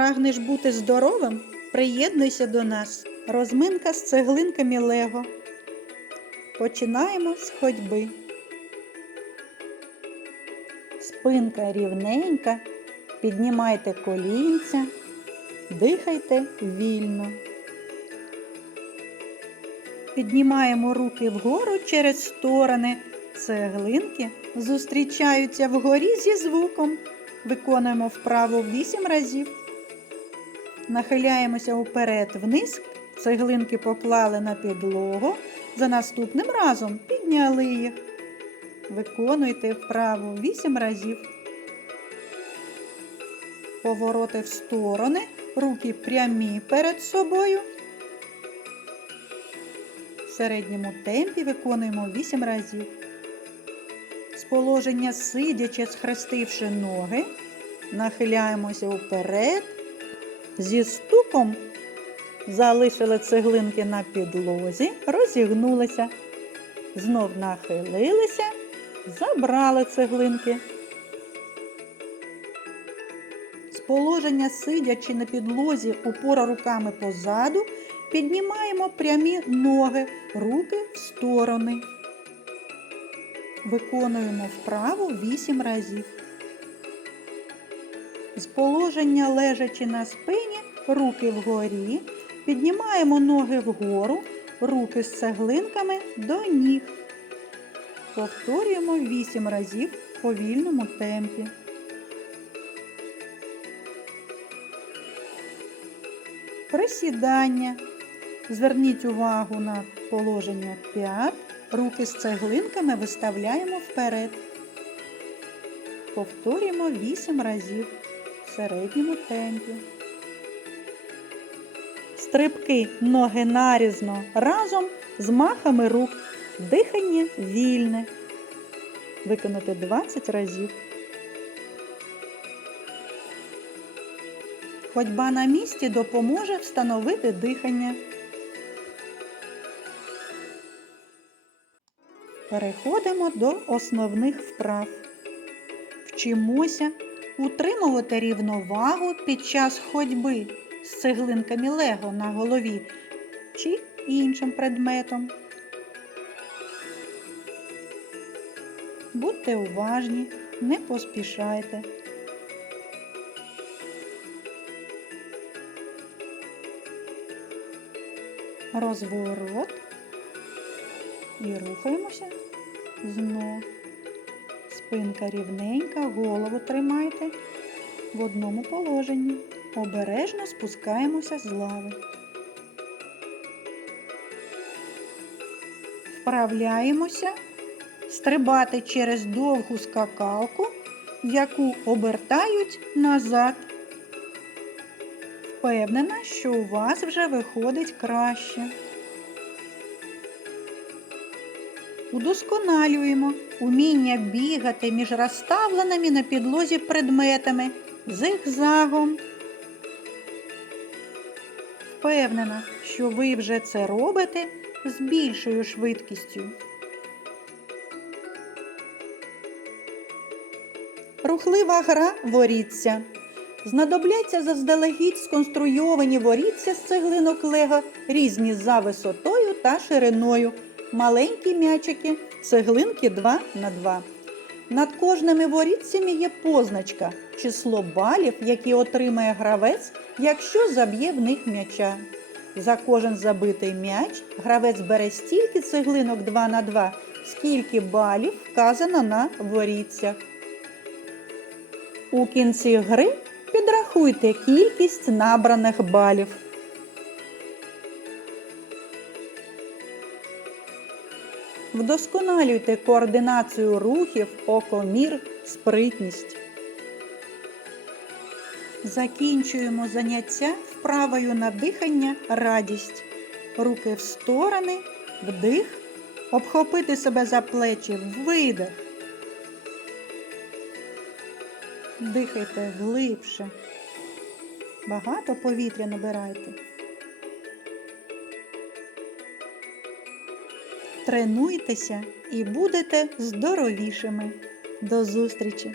Прагнеш бути здоровим? Приєднуйся до нас. Розминка з цеглинками Лего. Починаємо з ходьби. Спинка рівненька. Піднімайте колінця. Дихайте вільно. Піднімаємо руки вгору через сторони. Цеглинки зустрічаються вгорі зі звуком. Виконуємо вправу 8 разів. Нахиляємося вперед вниз. Цеглинки поклали на підлогу. За наступним разом підняли їх. Виконуйте вправу 8 разів. Повороти в сторони. Руки прямі перед собою. В середньому темпі виконуємо 8 разів. З положення сидячи, схрестивши ноги, нахиляємося вперед. Зі стуком залишили цеглинки на підлозі, розігнулися. Знов нахилилися, забрали цеглинки. З положення сидячи на підлозі, упора руками позаду, піднімаємо прямі ноги, руки в сторони. Виконуємо вправу 8 разів. З положення лежачи на спині, руки вгорі, піднімаємо ноги вгору, руки з цеглинками до ніг. Повторюємо 8 разів в повільному темпі. Присідання. Зверніть увагу на положення 5. Руки з цеглинками виставляємо вперед. Повторюємо 8 разів в середньому темпі. Стрибки ноги нарізно разом з махами рук. Дихання вільне. Виконати 20 разів. Ходьба на місці допоможе встановити дихання. Переходимо до основних вправ. Вчимося утримувати рівновагу під час ходьби з цеглинками Лего на голові чи іншим предметом. Будьте уважні, не поспішайте. Розворот і рухаємося знов. Спинка рівненька, голову тримайте в одному положенні. Обережно спускаємося з лави. Вправляємося стрибати через довгу скакалку, яку обертають назад. Впевнена, що у вас вже виходить краще. Удосконалюємо уміння бігати між розставленими на підлозі предметами зигзагом. Впевнена, що ви вже це робите з більшою швидкістю. Рухлива гра воріться. Знадобляться заздалегідь сконструйовані воріться з цеглинок лего різні за висотою та шириною. Маленькі м'ячики, цеглинки 2 на 2. Над кожними ворітцями є позначка, число балів, які отримає гравець, якщо заб'є в них м'яча. За кожен забитий м'яч гравець бере стільки цеглинок 2 на 2, скільки балів вказано на воріцях. У кінці гри підрахуйте кількість набраних балів. Вдосконалюйте координацію рухів, окомір, спритність. Закінчуємо заняття вправою на дихання радість. Руки в сторони, вдих, обхопити себе за плечі, видих. Дихайте глибше. Багато повітря набирайте. Тренуйтеся і будете здоровішими. До зустрічі!